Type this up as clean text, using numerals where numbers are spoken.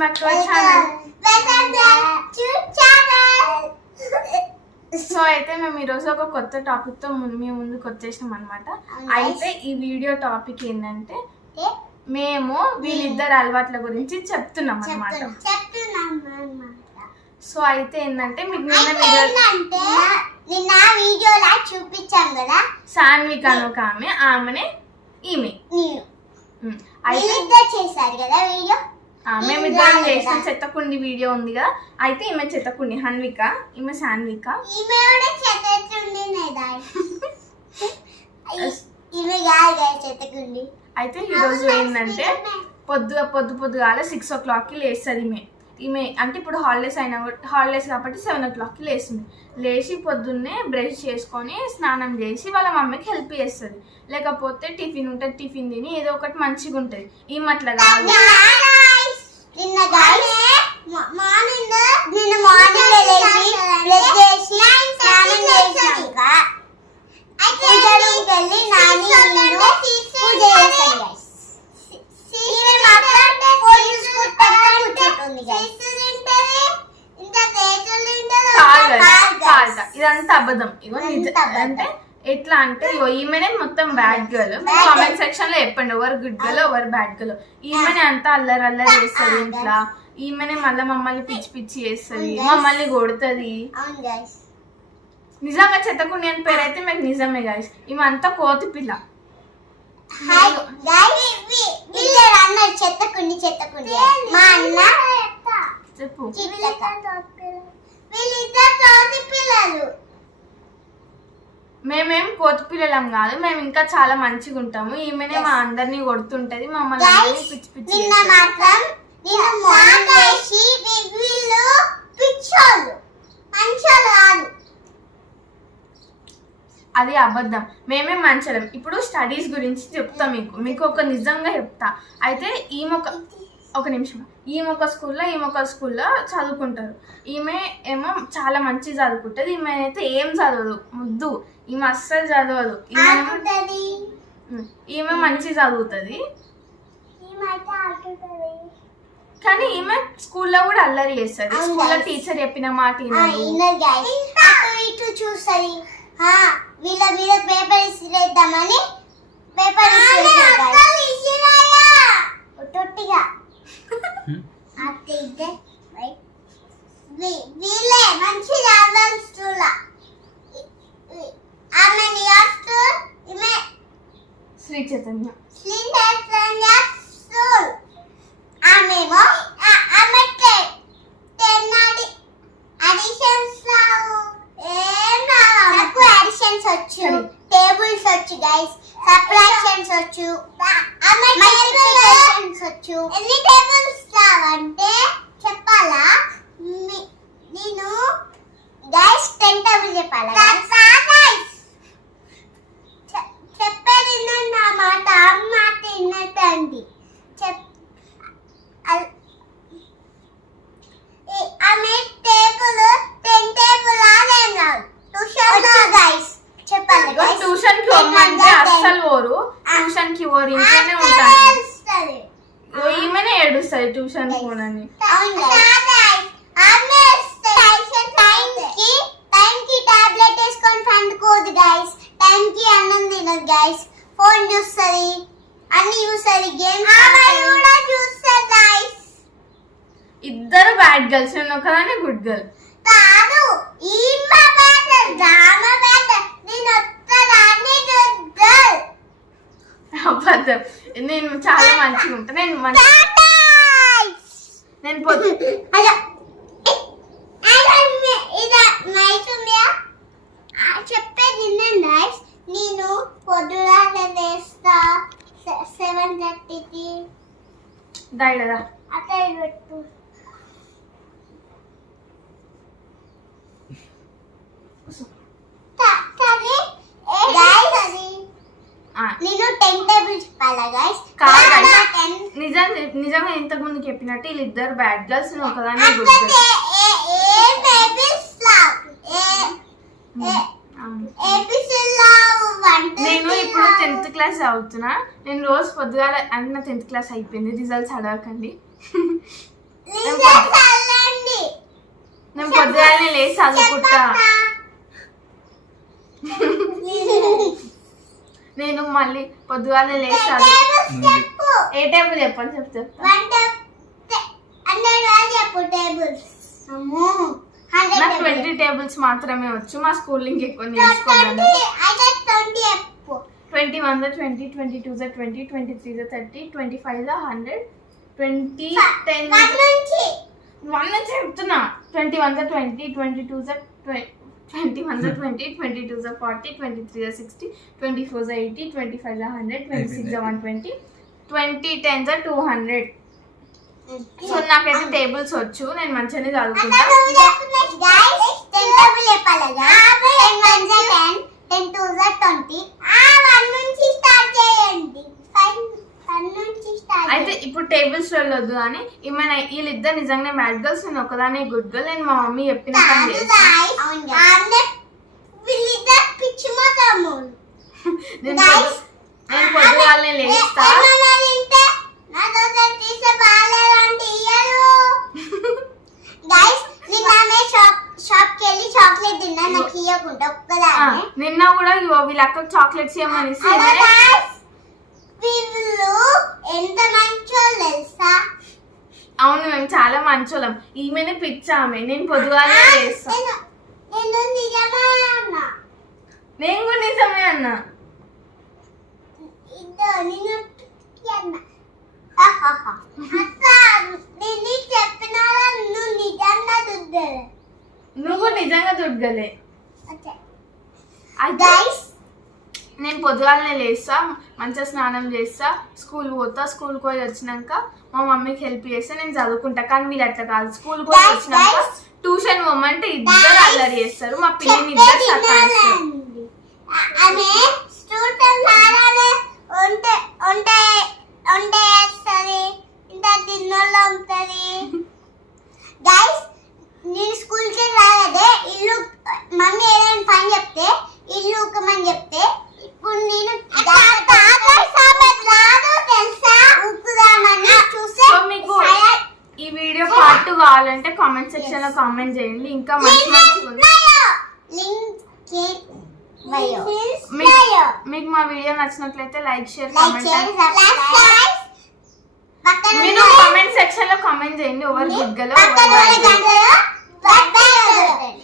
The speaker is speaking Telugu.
back to our channel. So అయితే మేము ఈరోజు ఒక కొత్త టాపిక్ తో మీ ముందుకు వచ్చేసినాం అనమాట. అయితే ఈ వీడియో టాపిక్ ఏంటంటే మేము వీళ్ళిద్దరు అలవాట్ల గురించి చెప్తున్నాం అనమాట. సో అయితే ఏంటంటే మీకు నిన్న వీడియోలో చూపించాం కదా, సాన్విక అని ఒక ఆమెనే ఈమె అయితే చేశారు కదా వీడియో. మేమిద్దరం చేసిన చెత్తకుండి వీడియో ఉంది కదా. అయితే ఈమె చెత్తకుండి హన్విక, ఈమె సాన్విక. అయితే ఈరోజు ఏంటంటే పొద్దుగాల 6 o'clock లేస్తుంది ఈమె. అంటే ఇప్పుడు హాలిడేస్ కాబట్టి 7 o'clock లేస్తుంది. లేచి పొద్దున్నే బ్రష్ చేసుకొని స్నానం చేసి వాళ్ళ మమ్మీకి హెల్ప్ చేస్తుంది. లేకపోతే టిఫిన్ ఉంటుంది, టిఫిన్ తిని ఏదో ఒకటి మంచిగా ఉంటుంది. ఈమె అట్లా కాదు. ఇదంతా అబద్ధం. అంటే ఎట్లా అంటే ఈమెనే మొత్తం బ్యాడ్ గర్ల్. కామెంట్ సెక్షన్ లో చెప్పండి ఎవరు గుడ్ గర్ల్ ఎవరు బ్యాడ్ గర్ల్. ఈమెనే అంతా అల్లరి చేస్తుంది ఇంట్లో. ఈమెనే మళ్ళీ మమ్మల్ని పిచ్చి చేస్తుంది, మమ్మల్ని కొడుతుంది. నిజంగా చెత్తకుండి అని పేరు అయితే మీకు నిజమే గాయస్. ఈమె అంతా కోతి పిల్ల. చెప్పు. మేమేం కోతి పిల్లలం కాదు, మేము ఇంకా చాలా మంచిగా ఉంటాము. ఈమెనే మా అందరినీ కొడుతుంటది, మమ్మల్ని పిచ్చి అది అబద్ధం. మేమే మంచలం. ఇప్పుడు స్టడీస్ గురించి చెప్తా మీకు ఒక నిజంగా చెప్తా. అయితే ఒక నిమిషం. ఈమె ఒక స్కూల్లో చదువుకుంటారు. ఈమె ఏమో చాలా మంచిగా చదువుకుంటుంది. ఈమె అయితే ఏం చదవదు, ముద్దు. ఈమె అస్సలు చదవదు. ఈమె మంచిగా చదువుతుంది, కానీ ఈమె స్కూల్లో కూడా అల్లరి చేస్తుంది. స్కూల్లో టీచర్ చెప్పిన మాట చూస్తుంది. వీళ్ళ మీద పేపర్ ఇసిరేద్దామని పేపర్ తొట్టిగా వీళ్ళే మంచి శ్రీ చైతన్య టేబుల్స్ వచ్చు గైస్, సబ్ట్రాక్షన్స్ వచ్చు, మల్టిప్లికేషన్స్ వచ్చు. ఎన్ని టేబుల్స్ రావంటే చెప్పాలా? నేను గైస్ 10 టేబుల్స్ చెప్పాలా? చెప్పేది నా మాట, మాట విన్నట్టండి. ఆమె టేబుల్ 10 టేబుల్ రాలేం రాదు. ట్యూషన్ కి పోమంటే అస్సలు పోరు. ట్యూషన్ కి పోరు, ఇంట్లోనే ఉంటాను. ఈమెనే ఏడుస్తుంది ట్యూషన్ పోనని. ఫోన్ చూస్తుంది, అన్ని చూస్తుంది, గేమ్స్ కూడా చూస్తుంది. ఇద్దరు బ్యాడ్ గర్ల్స్, నేను ఒకదాన్ని గుడ్ గర్ల్. కాదు, అబద్ధం. నేను చాలా మంచిగా ఉంటా. నేను చెప్పేది నేను పొద్దున లేస్తా 7:30కి. దైడదా అట్లా పెట్టు. నేను 10 టేబుల్స్ చెప్పాలా గైస్? నిజంగా ఇంతకు ముందు చెప్పినట్టు వీళ్ళిద్దరు బ్యాడ్ గర్ల్స్, ఒకదాన్ని గుడ్ గర్ల్. నేను ఇప్పుడు 10th క్లాస్ చదువుతున్నా. నేను రోజు పొద్దుగాల అన్న 10th క్లాస్ అయిపోయింది, రిజల్ట్స్ అడగకండి. నేను పొద్దుగానే లేచి చదువుకుంటా. నేను మళ్ళీ పొద్దుగానే లేచి చదువు. ఏ టేబుల్ చెప్పండి చెప్తా. నాకు 20 టేబుల్స్ మాత్రమే వచ్చు. మా స్కూల్ ఇంక ఎక్కువ నేర్చుకోవాలి. 21 20, 22 20, 23 30, 25 100, 20 10 1 నుంచి చెప్తున్నా. 21 20, 22 21 20, 22 40, 23 60, 24 80, 25 100, 26 120, 20 10 200. సో నాకైతే టేబుల్స్ వచ్చు. నేను మంచిగానే చదువుకుంటా. అయితే ఇప్పుడు టేబుల్స్ వెళ్ళొద్దు అని ఏమైనా వీళ్ళిద్దరు నిజంగా మ్యాడ్ గర్ల్స్, నేను ఒకదానే గుడ్ గర్ల్. నేను మా మమ్మీ చెప్పిన పని నేను పొద్దుగాలనే లేస్తా. నిన్న కూడా వీళ్ళ అక్క చాక్లెట్స్ ఏమని ఎంత మంచో తెలుసా? అవును, మేము చాలా మంచోళ్ళం. ఈమెనే పిచ్చామె. నేను పొద్దుగానే చేస్తా. నేను కూడా నిజమే అన్నా. నువ్వు నిజంగా దుడ్గలే. నేను పొద్దుగాలనే లేస్తా, మంచిగా స్నానం చేస్తా, స్కూల్ పోతా. స్కూల్కి పోయి వచ్చినాక మా మమ్మీకి హెల్ప్ చేస్తే నేను చదువుకుంటా. కానీ వీళ్ళు అట్లా కాదు. స్కూల్కి పోయి వచ్చినాక ట్యూషన్ పోమంటే ఇద్దరు అల్లరి చేస్తారు. మా పిల్లని ఇద్దరు సతాయిస్తారు. నేను స్కూల్కి రాలేదే, ఇల్లు మమ్మీ ఏదైనా పని చెప్తే ఇల్లు ఉక్కమని చెప్తే ఇప్పుడు నేను మీకు ఈ వీడియో పార్ట్ 2 కావాలంటే కామెంట్ సెక్షన్ లో కామెంట్ చేయండి. ఇంకా మంచి మీకు మా వీడియో నచ్చినట్లయితే లైక్ షేర్ మీరు కామెంట్ సెక్షన్ లో కామెంట్ చేయండి. ఎవరు గుడ్ గర్ల్, ఎవరు బ్యాడ్ గర్ల్.